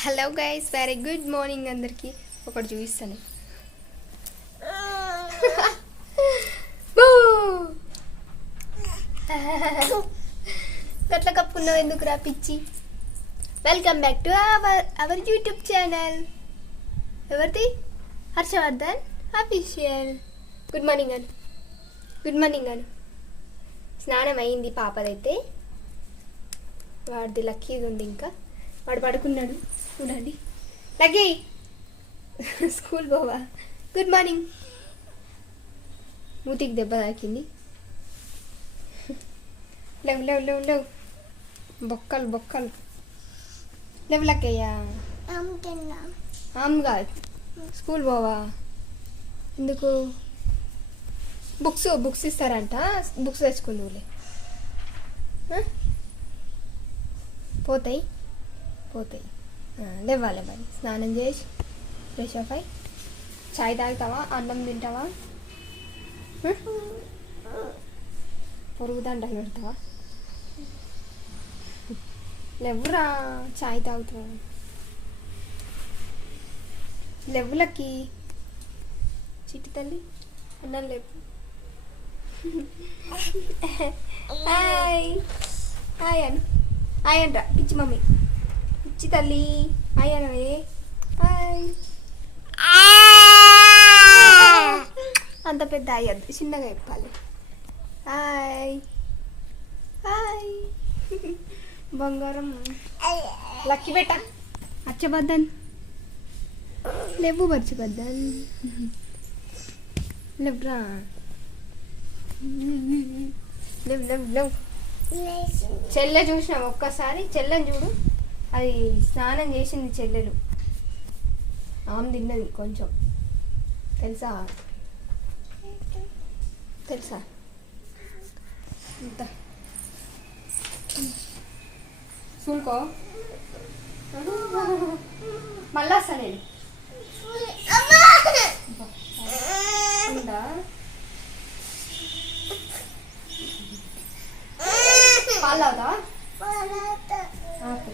Hello guys very good morning అందరికి. ఒకటి చూపిస్తాను. గట్ల కప్పుకున్నావు ఎందుకు రా పిచ్చి? Welcome back to our our YouTube channel ఎవరిది? Harshavardhan official good morning Anu. Good morning Anu. స్నానం అయింది పాపదైతే. వాడిది లక్కీది ఉంది ఇంకా. వాడు పడుకున్నాడు. చూడండి. లక్కీ స్కూల్ పోవా. Good morning. మూతికి దెబ్బ తాకింది. లేవు లేవు లేవు లేవు. బొక్కలు బొక్కలు. లేవు లక్కయ్యా ఆమ్ కాదు స్కూల్ పోవా. ఎందుకు? బుక్స్ బుక్స్ ఇస్తారంట. బుక్స్ తెచ్చుకుందులే ఆ? పోతాయి. పోతాయి. లేవాలి మరి. స్నానం చేసి ఫ్రెష్ అప్ అయి చాయ్ తాగుతావా? అన్నం తింటావా? పొరుగు దండలు పెడతావా? లేవురా చాయ్ తాగుతావా? లేవులకి చిట్టి తల్లి అన్నం లేపు. హాయ్. హాయ్ అను. హాయ్ అంట పిచ్చి మమ్మీ. పిచ్చి తల్లి హాయ్ అనవే హాయ్ అంత పెద్ద అయ్యద్దు చిన్నగా చెప్పాలి హాయ్ హాయ్ బంగారం లక్కీ బెట్ట అచ్చబద్దన్ లేవు మర్చిపోద్దాన్ లేవురా లేవు లేవు లేవు చెల్లె చూసినాం ఒక్కసారి చెల్లెని చూడు అది స్నానం చేసింది చెల్లెలు. ఆమె తిన్నది కొంచెం. తెలుసా? తెలుసా? ఇంత చూడుకో మళ్ళా వస్తా నేను. ఉందా పాలు తాగుతావా ఆపు.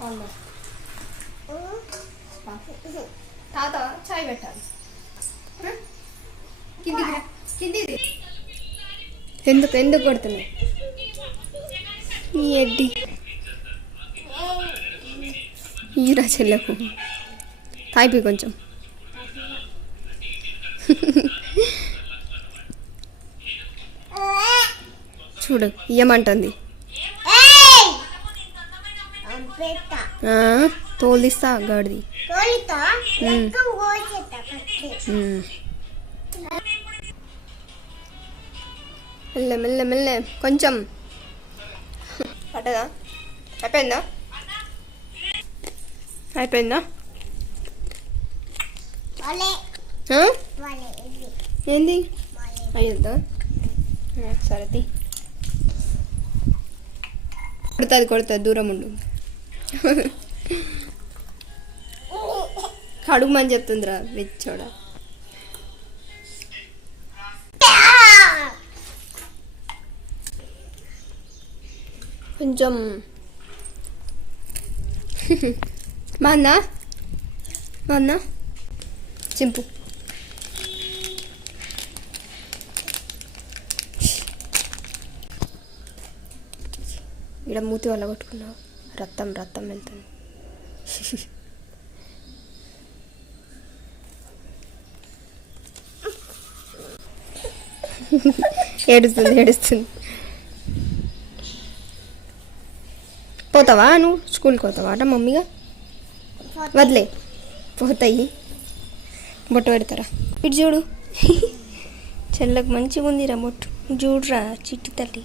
పాలు తాగు. తాగుతావా చాయ్ పెట్టాలి. ఎందుకు? ఎందుకు కొడుతున్నావు? నీ ఎడ్డి. ఈరా చెల్లకు. తాయిపోయి కొంచెం. చూడు ఇయ్యమంటుంది. ఆ, తోలు తీస్తా గాడిది. మెల్ల మెల్ల మెల్ల. కొంచెం. పట్టదా అయిపోయిందా? అయిపోయిందా? ఏంది? అయ్యొద్దా సరే కొడుతుంది కొడుతుంది. దూరం ఉండు. కడుగుమని చెప్తుందిరా వెచ్చోడ కొంచెం. మా అన్న? మా అన్న? చింపు. ఇక్కడ మూతి వల్ల కొట్టుకున్నావు. రక్తం రక్తం వెళ్తుంది. ఏడుస్తుంది ఏడుస్తుంది. పోతావా నువ్వు? స్కూల్కి పోతావా? అట మమ్మీగా? వదిలే. పోతాయి. బొట్టు పెడతారా? ఇటు చూడు. చెల్లకు మంచిగా ఉందిరా బొట్టు. చూడురా చిట్టి తల్లి.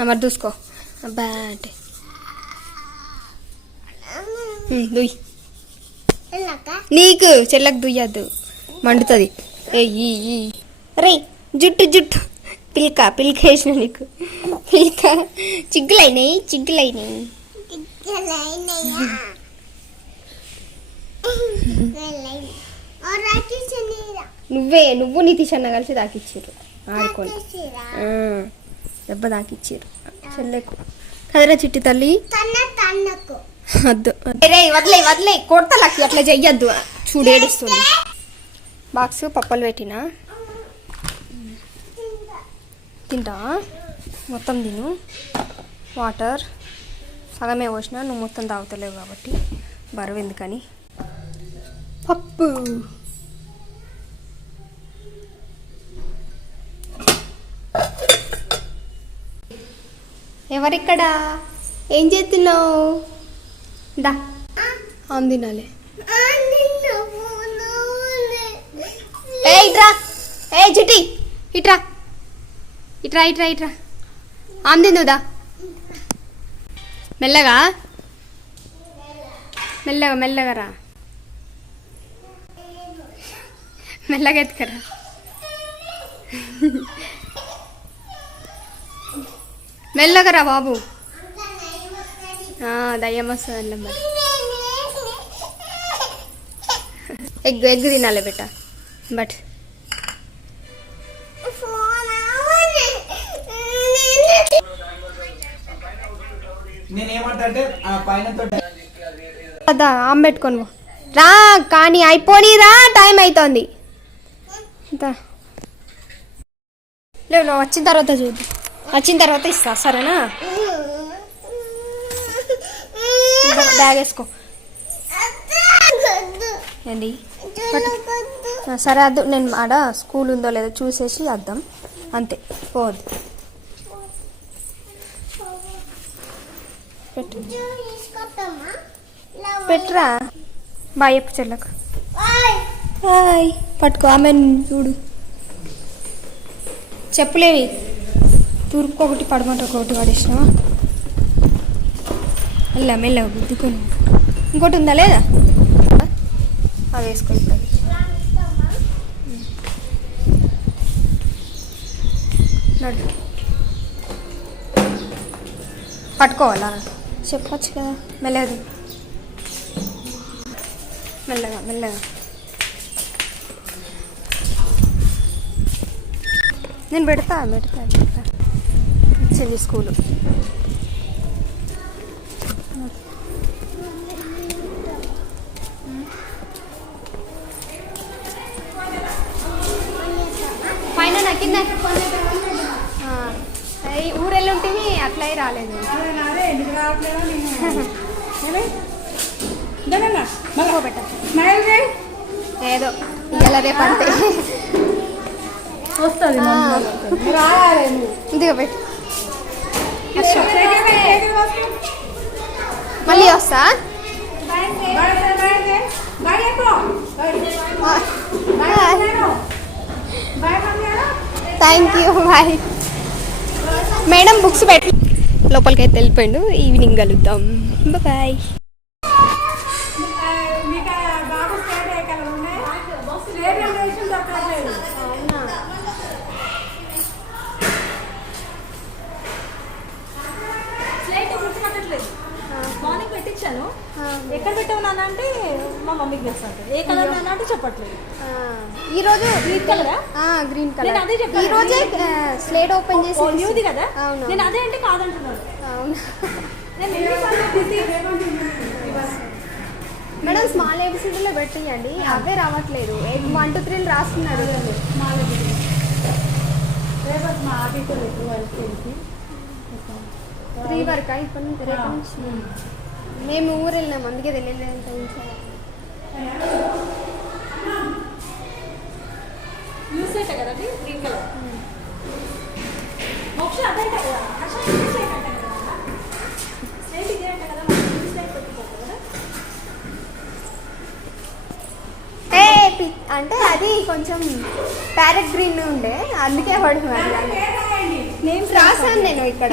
ఆ, మరి చూసుకో అబ్బా అంటే. ఉమ్, దుయ్. నీకు చెల్లకు దుయ్యద్దు. మండుతుంది. ఏయ్ రే జుట్టు జుట్టు. పిల్క పిల్క వేసిన నీకు. పిల్క. చిగ్గులైనాయి చిగ్గులైనాయి నువ్వే నువ్వు నితీష్ అన్న కలిసి దాకిచ్చారు ఆడుకోండి దెబ్బ తాకిచ్చారు చెల్లెకు. కదరా చిట్టి తల్లి? వద్దు. రే వదిలే వదిలే. కొడతలకి అట్లా చెయ్యొద్దు. చూడు బాక్స్ పప్పలు పెట్టినా? తింటా? మొత్తం తిను. వాటర్. సగమే పోసిన నువ్వు మొత్తం తాగుతలేవు కాబట్టి. బరువు ఎందుకని? పప్పు. ఎవరిక్కడ? ఏం చేస్తున్నావు? దా. ఆమె తినాలి. ఏ ఇట్రా. ఏ చిట్టి. ఇట్రా. ఇట్రా ఇట్రా ఇట్రా. ఆమె తిందుదా మెల్లగా. మెల్లగా మెల్లగా రా. మెల్లగా ఎత్తుకరా. మెల్లగా రా బాబు. దయ్యం వస్తుంది మరి. ఎగ్ ఎగ్ తినాలి బెట్ట బట్. అదా ఆమె పెట్టుకొని. రా కానీ అయిపోని రా టైం అవుతుంది. లేవు వచ్చిన తర్వాత చూద్దాం వచ్చిన తర్వాత ఇస్తా సరేనా? బ్యాగ్ వేసుకో. ఏంది? సరే అద్దు. నేను ఆడ స్కూల్ ఉందో లేదో చూసేసి అద్దాం. అంతే పోదు పెట్టు. పెట్టురా. బాయ్ చెప్పు చెల్లకు. బాయ్. పట్టుకో ఆమె చూడు. చెప్పులేవి. తూర్పు ఒకటి పడమంట ఒకటి పడేసినావా? మెల్ల మెల్ల గుద్దుకొని. ఇంకోటి ఉందా లేదా? అవి వేసుకో ఇప్పుడు. నడు. పట్టుకోవాలా? చెప్పొచ్చు కదా. మెల్లది మెల్లగా మెల్లగా. నేను పెడతా పెడతా పెడతా. వచ్చింది స్కూలు. పైన నక్కిందా ఊరెళ్ళుంటివి అట్లా రాలేదు ఏదో ఇలా రేపు అంతే వస్తుంది ఇదిగో పెట్టు. మళ్ళీ వస్తా thank you bye madam books పెట్టి. లోపలికి అయితే వెళ్ళిపోయిండు. ఈవినింగ్ కలుద్దాం. బాయ్ పెట్టించాను ఎక్కడ పెట్టావు నాన్న అంటే మా మమ్మీకి తెలుసు ఏ కలర్ నాన్న అంటే చెప్పట్లేదు. ఈరోజు గ్రీన్ కలరా గ్రీన్ కలర్ అదే చెప్పాను. ఈ రోజే స్లేట్ ఓపెన్ చేసి న్యూది కదా? నేను అదే అంటే కాదంటున్నాను? Madam small ఏబిసిడీలో పెట్టియండి. అవే రావట్లేదు. వన్ టూ త్రీలు రాస్తున్నారు. త్రీ వరకు ఇప్పటి రేపు నుంచి? మేము ఊరు వెళ్ళినాం అందుకే కదా గ్రీన్ కలర్ మోక్ష అదే కదా స్లేట్ ఇదే అంట అది కొంచెం ప్యారెట్ గ్రీన్ ఉండే అందుకే పడు అది నేను రాసాను నేను ఇక్కడ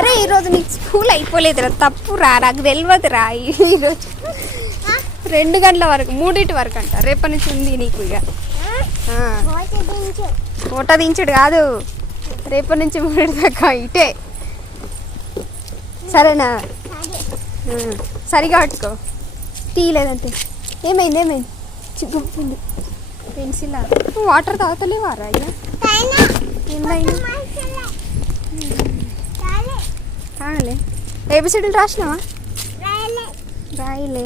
అరే ఈరోజు నీకు స్కూల్ అయిపోలేదురా. తప్పు రా నాకు తెలియదురా ఈరోజు రెండు గంటల వరకు మూడింటి వరకు అంట. రేపటి నుంచి ఉంది నీకు ఇక. ఫోటో దించుడు కాదు. రేపటి నుంచి మూడింటి దాకా ఇటే. సరేనా? సరిగా పట్టుకో. తీయలేదంటే ఏమైంది ఏమైంది? చిగ్గుంది పెన్సిల్? వాటర్ తాగుతలేవారా అయ్యా? ఏమైంది తాగలే ఏబిసిడీలు రాసినావా? రాయలే.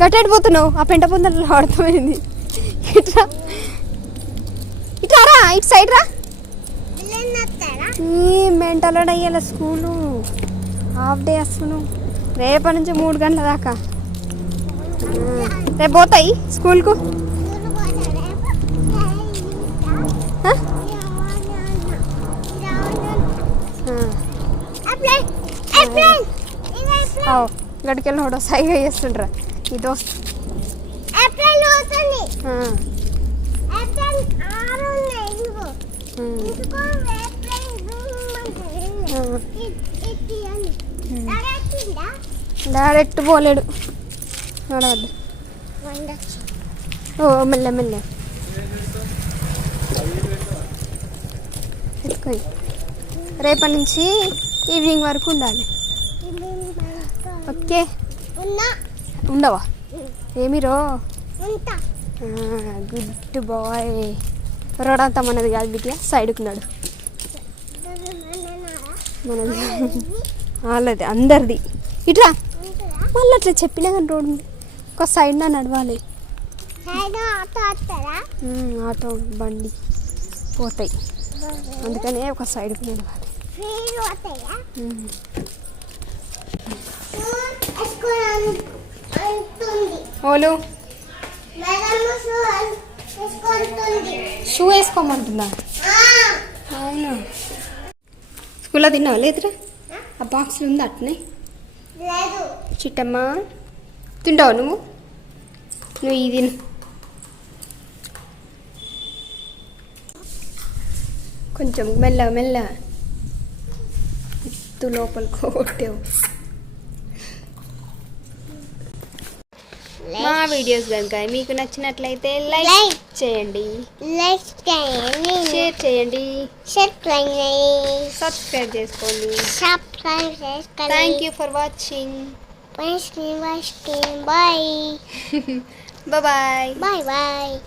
గట్టెడు పోతున్నావు ఆ పెంట పొందలు ఆడుతుంది ఇట్రా ఇట్రా రా ఇటు సైడ్ రా. ఈ మెంటలో అయ్యాల స్కూలు. హాఫ్ డే వస్తున్నావు రేపటి నుంచి మూడు గంటల దాకా. రేపు పోతాయి స్కూల్కు? గడికెళ్ళి కూడా సైగా చేస్తుండ్రా. ఈ దోస్త్. డైరెక్ట్ పోలేడు. నడవద్దు. ఓ మెల్ల మెల్ల. రేపటి నుంచి ఈవినింగ్ వరకు ఉండాలి. ఓకే ఉండవా ఏమిరో గుడ్ బాయ్ రోడంతా మనది కాదు బిడ్డ సైడ్కున్నాడు మనది వాళ్ళది అందరిది ఇట్రా మళ్ళీ అట్లా చెప్పినా కానీ రోడ్ ఒక సైడ్ నా నడవాలి ఆటో బండి పోతాయి అందుకనే ఒక సైడ్కి నడవాలి. ఓలు. షూ వేసుకోమంటుందా? అవునా? స్కూల్లో తిన్నావా లేదురా? ఆ బాక్స్లో ఉంది అట్నే. చిట్టమ్మ తింటావా నువ్వు? నువ్వు ఇది కొంచెం మెల్ల మెల్ల. ఎత్తు లోపలికి కొట్టావు. మా వీడియోస్ కనుక మీకు నచ్చినట్లయితే లైక్. చేయండి షేర్ చేయండి. సబ్స్క్రైబ్ చేసుకోండి. Thank you for watching Bye. Bye. Bye. Bye Bye. Bye.